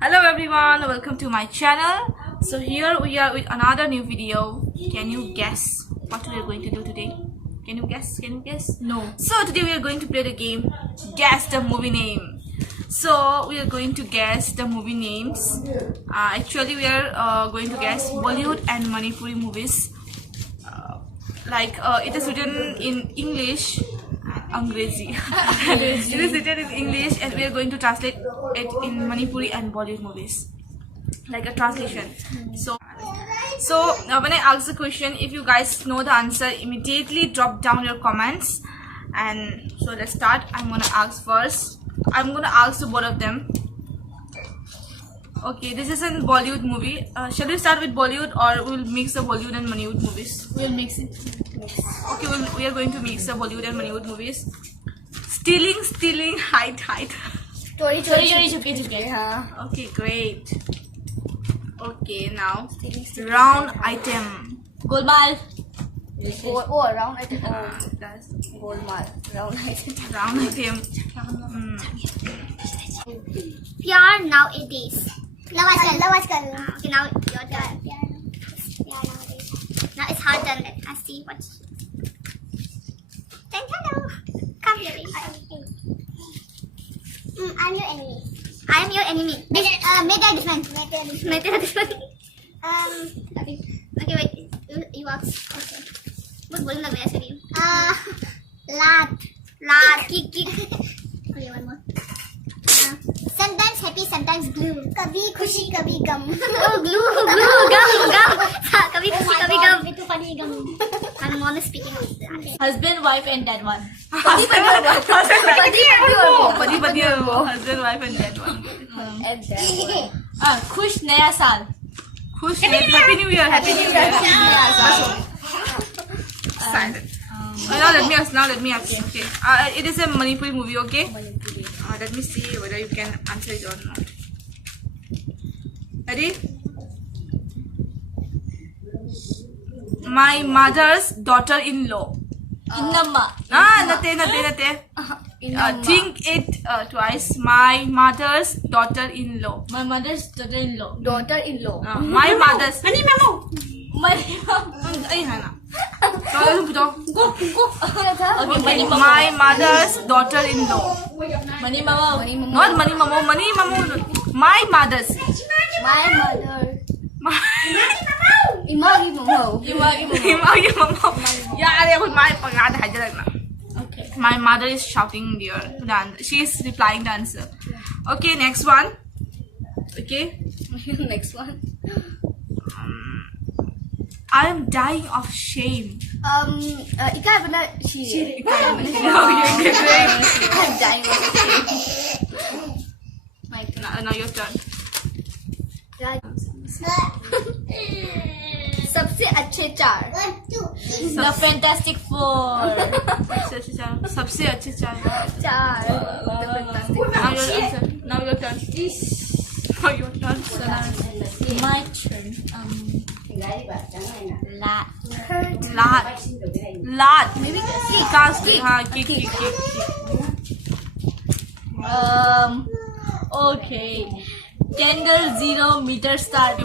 Hello everyone, welcome to my channel. So here we are with another new video. Can you guess what we are going to do today? Can you guess? No. So today we are going to play the game Guess the Movie Name. So we are going to guess the movie names. Actually we are going to guess Bollywood and Manipuri movies. It is written in English, Angrezi. It is written in English and we are going to translate it in Manipuri and Bollywood movies, like a translation. So when I ask the question, if you guys know the answer, immediately drop down your comments. And so let's start. I'm gonna ask first. I'm gonna ask to both of them. Okay, this is a Bollywood movie. Shall we start with Bollywood or we'll mix the Bollywood and Manipuri movies? We'll mix it. Okay, we are going to mix the Bollywood and Manipuri movies. Stealing, hide. Chori, chupke. Okay, great. Okay, now round item. Golmaal. Round item. That's Golmaal. Round item. round item. Pyar nowadays. Love Aajkal. Okay, now your turn. Pyar nowadays. Now it's hard turn. Let's see what. Hello. Come here. I'm your enemy. I am your enemy. Make a difference. Okay, wait. You ask. Okay. What बोलने लग गया शरीर? Lad. Kick. Okay, one more. Sometimes happy, sometimes glue. कभी खुशी, कभी गम. Oh, glue, gum. कभी खुशी, कभी गम. Too funny, gum. I'm only speaking of that. Husband, wife, and that one. Husband, wife, and that one. And that one. Khush Naya Saal. Khush, Happy New Year. Silent. Now let me ask. Okay. It is a Manipuri movie. Okay. Let me see whether you can answer it or not. Ready? My mother's daughter-in-law. Innamma. Nate. Think it twice. My mother's daughter-in-law. My mother's daughter-in-law. My mother's. Mani Mamo. Ay, Hana. Okay, Mani my mother's daughter-in-law. Mani Mamo. Not Mani Mamo. My mother's. My mother. Imagi Mamo. Okay. My mother is shouting there. She is replying the answer. Okay, next one. Okay. Next one. I am dying of shame. Ikai bana she. Oh, you're great. I'm dying of shame. My turn. Now your turn. सबसे अच्छे चार. The Fantastic Four. सबसे अच्छे चार. The Fantastic Now your turn. My turn. Lad. Maybe Kick. Okay. Candle 0 meter star.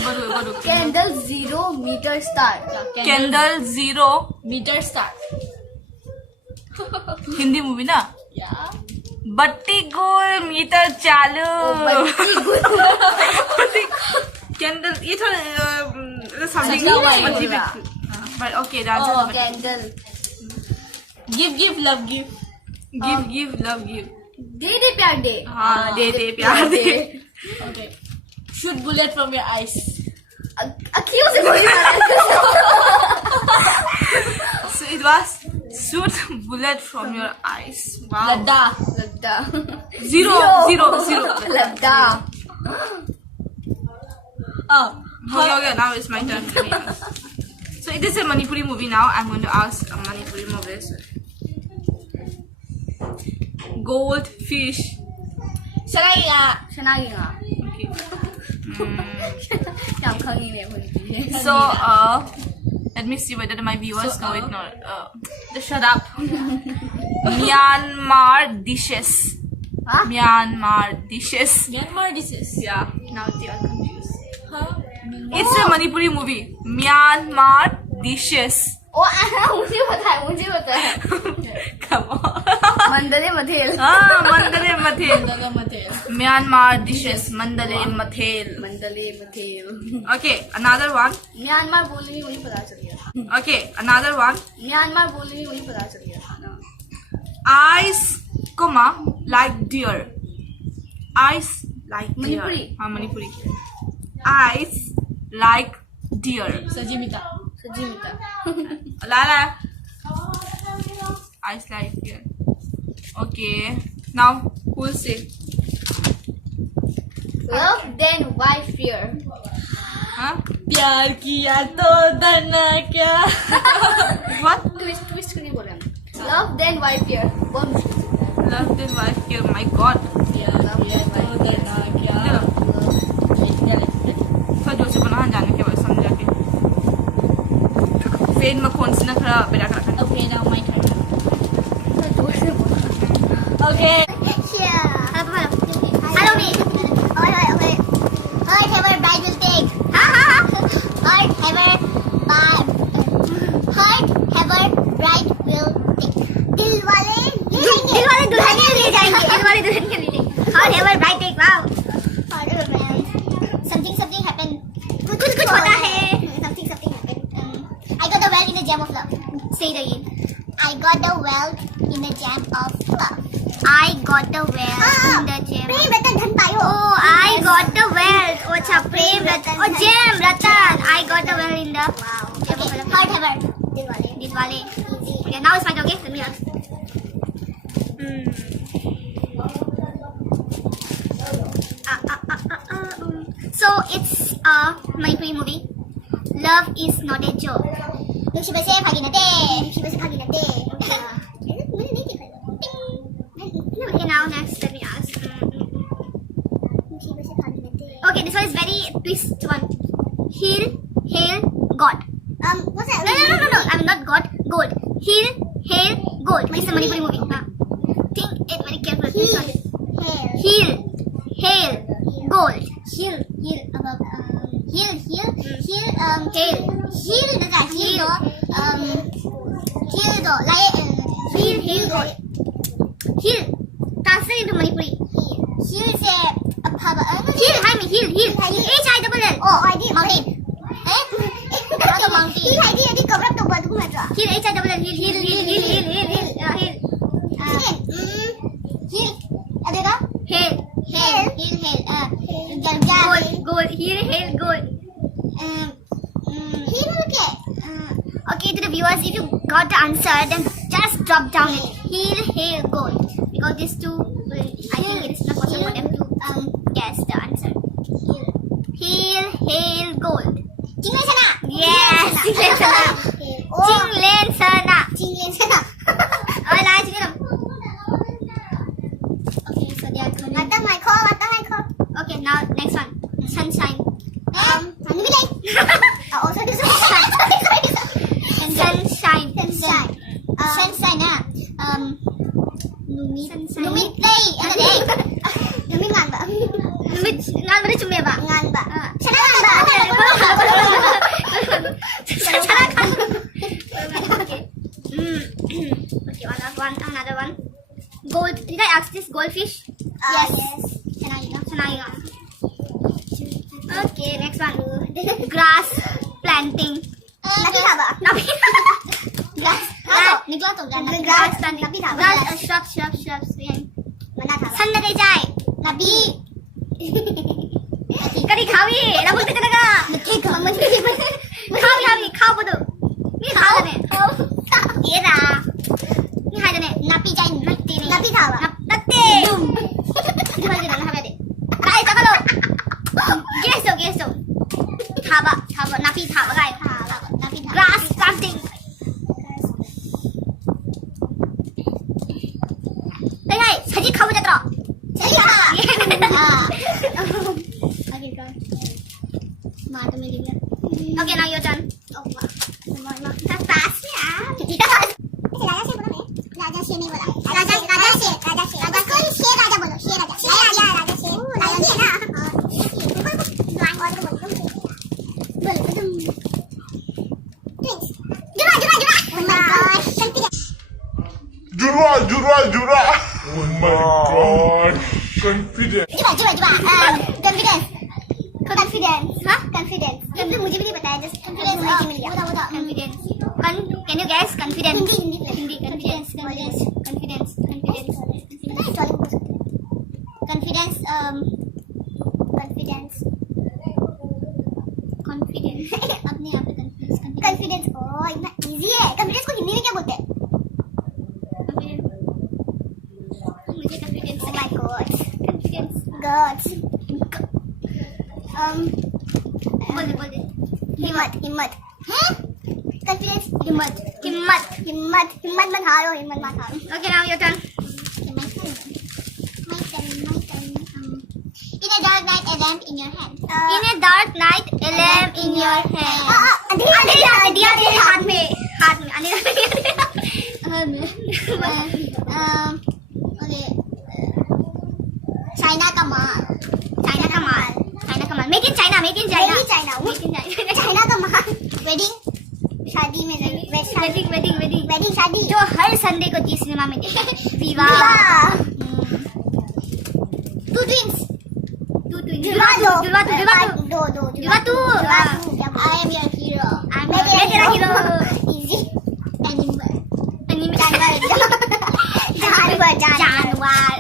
Candle 0 meter star. Candle 0 meter star. Hindi movie ना? Yeah. बत्ती गुल metre चालू. Candle. ये तो something. But okay, the answer. Oh, candle. Give, love, give. Give, love, give. दे प्यार दे. हाँ, दे प्यार दे. Okay. Shoot bullet from your eyes. Accuse him. So it was shoot bullet from your eyes. Wow. Ladda. Zero. Ladda. Okay, now it's my turn. So it is a Manipuri movie now. I'm going to ask a Manipuri movie. Goldfish. Shanaginga. Okay. So, let me see whether my viewers know it or not. Just shut up. Myanmar dishes. Huh? Myanmar dishes. Myanmar dishes. Yeah. Now they are confused. Huh? It's a Manipuri movie. Myanmar dishes. मुझे पता है Come on. Mandale Mathel. Mandale Mathel. Mandala Mathel. Myanmar dishes. Mandale Mathel. Mandale Mathel. Okay, another one. Myanmar बोलने में वही पता चल गया. Okay, another one. Myanmar बोलने में वही पता चल गया. Eyes, like deer. Eyes like deer. Manipuri. Manipuri. Eyes like deer. Sajimita. Lala. Eyes like deer. Okay. Now, who will say? Love then why fear? Huh? प्यार किया तो डरना क्या. What? Twist क्यों नहीं बोले हम? Love then why fear? Bomb. Love then wife here. My God. प्यार किया तो डरना क्या. थोड़ा जोर से बनाना जाने के बाद समझ जाके. फेन में कौन सी ना खड़ा बेटा खड़ा. Okay, now my turn. Okay. Yeah. Hello me. Okay. Heart ever bride will take. Heart ever bride will take. दिल वाले दुल्हनिया ले जाएंगे. Heart ever bride take. Wow. Something happened. कुछ होता है. Something happened. I got the well in the jam of love. Say it again. I got the well in the jam of love. I got the well in the jam. Prem Ratan Dhan पायो. Oh, I got the well. Oh, अच्छा Prem Ratan. Oh, jam Ratan. I got the well in the. Wow. Okay. Heart ever. दिल वाले. Okay, now it's my turn. Okay, let me ask. So it's a Manipuri movie. Love is not a joke. Okay, now next let me ask. Okay, this one is very twist one. Hail, God. What's that? No. I'm not God. Gold. Hail, gold. It's a Manipuri movie. Think it very carefully. This one. Hail, gold. Hail. Translate into Manipuri. Hill is a power. Hill. H-I-L-L. Oh, I did. Mountain. Not a mountain. Hill. Cover up the word. Hill. H-I-L-L. Hill. Hill. Adega. Hail. Gold. Hail, gold. Okay, to the viewers, if you got the answer, then just drop down it. Hail, gold. Because these two, I think it is not possible for them to guess the answer. Hail, gold. Jinglen Sana. Yes, Jinglen Sana. Okay, so they are coming. What my call? Okay, now next one. Sunshine. Also this one. Sunshine. Numit day. Numit ngan ba? Ngan ba cuma ba? Ngan ba. Sana ngan ba? Okay, another one. Gold. Did I ask this goldfish? Yes. Chanayiga. Okay, next one. Grass planting. Napi. Grass planting. Shrubs. Sunday jai. Nabi. Kari khawi. Na bolte talaga. Khawi. Khao bodo. Ni khao ne. Ye na. Ni hai ne. Napi jai natte ne. Napi thawa. Natte. Diba jina na habe de. Kai takalo. Guess so. Thaba. Napi thaba kai. Grass planting. Hey, saji khao jatra. Saji kha. Okay, go. Mata me liya. Okay, now your turn. Oh, wow. That's fast, yeah. राजा शेर बोला मैं. राजा शेर नहीं बोला. राजा शेर. कोई शेर राजा बोलो. शेर राजा. राजा शेर. Jura. Oh my god. Confident. जुबा confidence हाँ confidence ये तो मुझे भी नहीं पता है just confidence बता confidence can you guess confidence Hindi confidence अपने आप पे confidence ओह इतना easy है confidence को हिंदी में क्या बोलते हैं मुझे confidence oh my god confidence god बोल दे हिम्मत हैं confidence हिम्मत मत हारो okay now your turn in a dark night a lamp in your hand in a dark night a lamp in your hand अंधेरा हाथ में okay चाइना का माल मेड इन चाइना का माल वेडिंग शादी में वेडिंग शादी जो हर संडे को जी सिनेमा में देखते हैं विवाह टू ट्विंस विवाह to I am your hero मैं तेरा हीरो इजी जानवर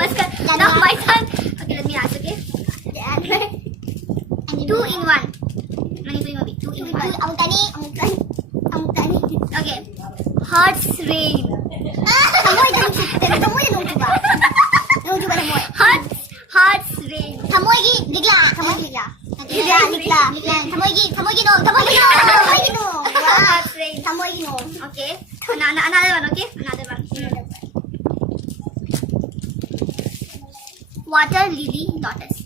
बस कर now my turn okay let me ask okay 2 in 1 Manipuri movie 2 in 1 okay hearts rain hearts rain Thamoigi ligla Thamoigi no hearts rain Thamoigi no okay another one water lily lotus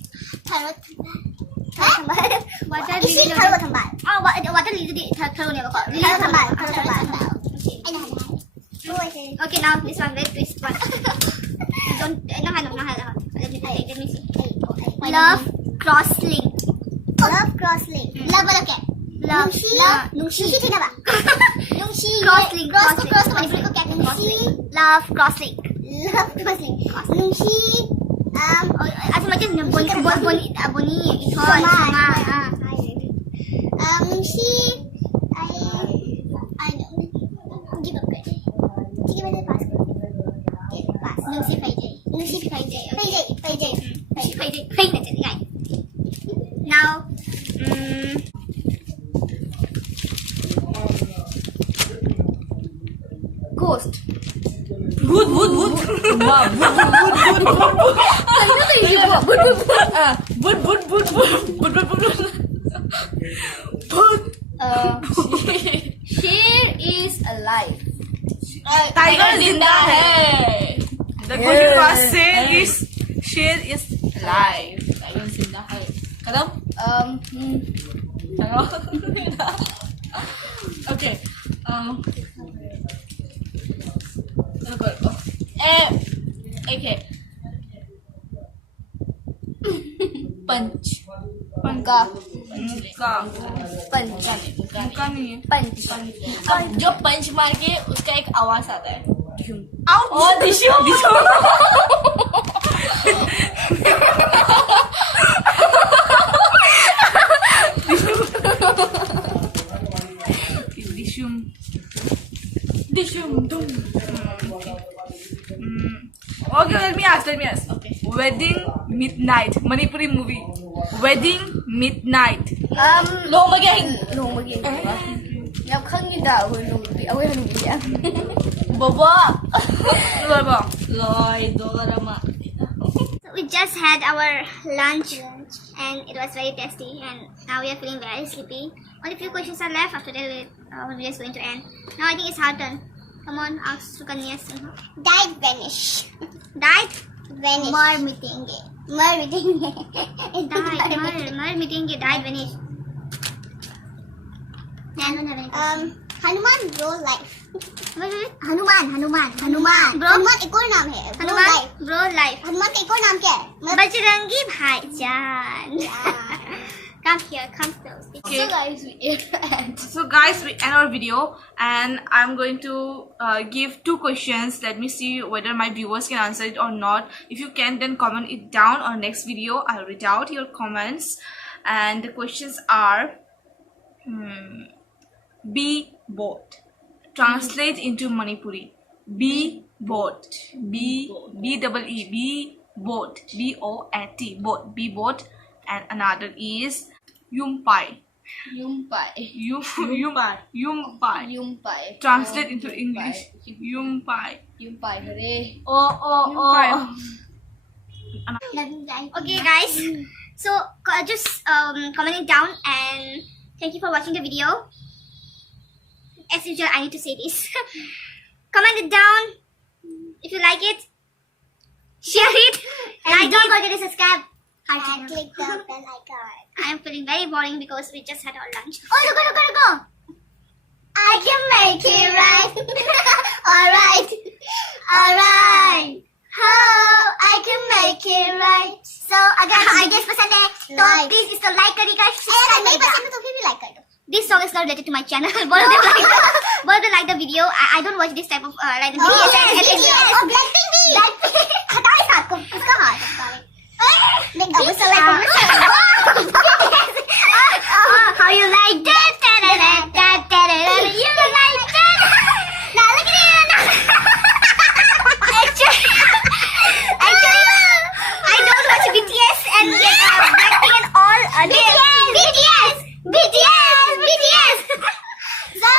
water lily water lily tharo ne bako lily thambal okay now this one very twist one don't no let me see love cross link love wala kya love nungshi thina ba nungshi cross link manipuri ko kya love cross link nungshi अच्छा macam boni itu sama nungshi I know give up kar de pass nungshi phai jai now ghost भूत शेर is alive tiger जिंदा है the question was शेर is alive tiger जिंदा है खत्म okay okay पंच जो पंच मार के उसका एक आवाज आता है Okay, let me ask. Okay. Wedding midnight. Manipuri movie. Wedding midnight. Long again. Nhập khăn như đào hồi nụ bị ôi hình gì vậy? Baba. We just had our lunch and it was very tasty and now we are feeling very sleepy. Only a few questions are left. After that, our video is going to end. Now I think it's our turn. Come on, ask Sukanya. Died, vanish. Died, vanish. Mar mitenge. Died, died, vanish. Hanuman bro life. Hanuman bro एक और नाम है bro life Hanuman का एक और नाम क्या है बजरंगी भाईजान Come here, come close. Okay. So guys, we end. So guys, we end our video, and I'm going to give 2 questions. Let me see whether my viewers can answer it or not. If you can, then comment it down on next video. I'll read out your comments. And the questions are be boat. Translate into Manipuri. Be boat. B double E. Be boat. B-O-A-T. Boat. Be boat. And another is Yumpai. Yumpai. Yumpai. Translate into English. Yumpai. Yumpai. Hooray. Oh. Okay, guys. So just comment it down, and thank you for watching the video. As usual, I need to say this. Comment it down if you like it. Share it. And don't forget to subscribe. And click the bell icon. I am feeling very boring because we just had our lunch. Oh, look. I can make it right. Alright. Oh, I can make it right. So, अगर ideas पसंद है तो please इसको like करिएगा, subscribe करिएगा. तो फिर भी like कर दो. This song is not related to my channel. Both of them like the video. I don't watch this type of like the videos. Oh, Blackpink. हटाओ इस हाथ को. इसका हाथ. How you like that? You like that? Now look at it. Actually, I don't watch BTS and Blackpink and all. BTS. So,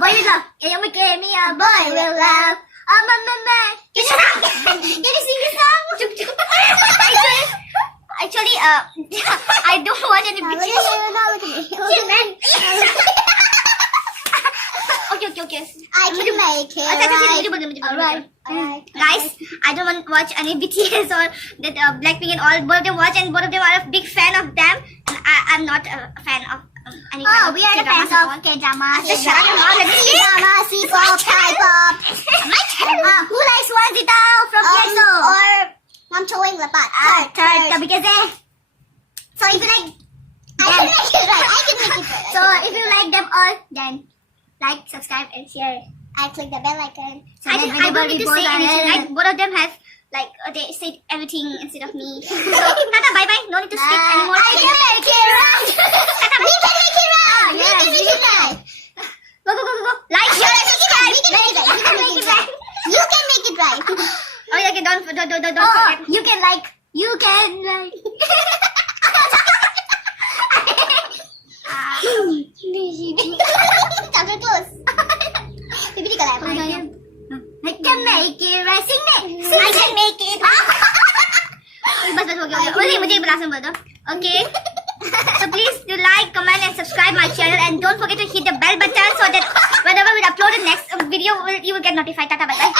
boy with love. You make me a boy with love. Mama. Can you sing the song? Actually, I don't watch any BTS. Okay. I can make it. Alright. Guys, I don't watch any BTS or that Blackpink and all. Both of them watch, and both of them are a big fan of them. And I'm not a fan of any. Oh, we are the fans of K-drama. Shut up, K-drama, C-pop, K-pop. Who likes Wanzita from EXO? Or Namchoing Lapat. Third, Kabikaze. So if you like, I can make it right. So if you like them all, then like, subscribe, and share. I click the bell icon. So I don't need to say anything. Like, both of them have, like, they say everything instead of me. So, tata, bye-bye. No need to speak anymore. I can make it right. Tata, we can make it right. Yes, we can make it right. Go. Like, share, and subscribe. We can make it right. You can make it right. Okay, don't forget. You can like. Chapter close. Baby, I can make it right. Sing it. I can make it. बस हो गया. मुझे बलासन बोल दो. Okay. So please do like, comment, and subscribe my channel, and don't forget to hit the bell button so that whenever we upload the next video, you will get notified. Tata, bye bye.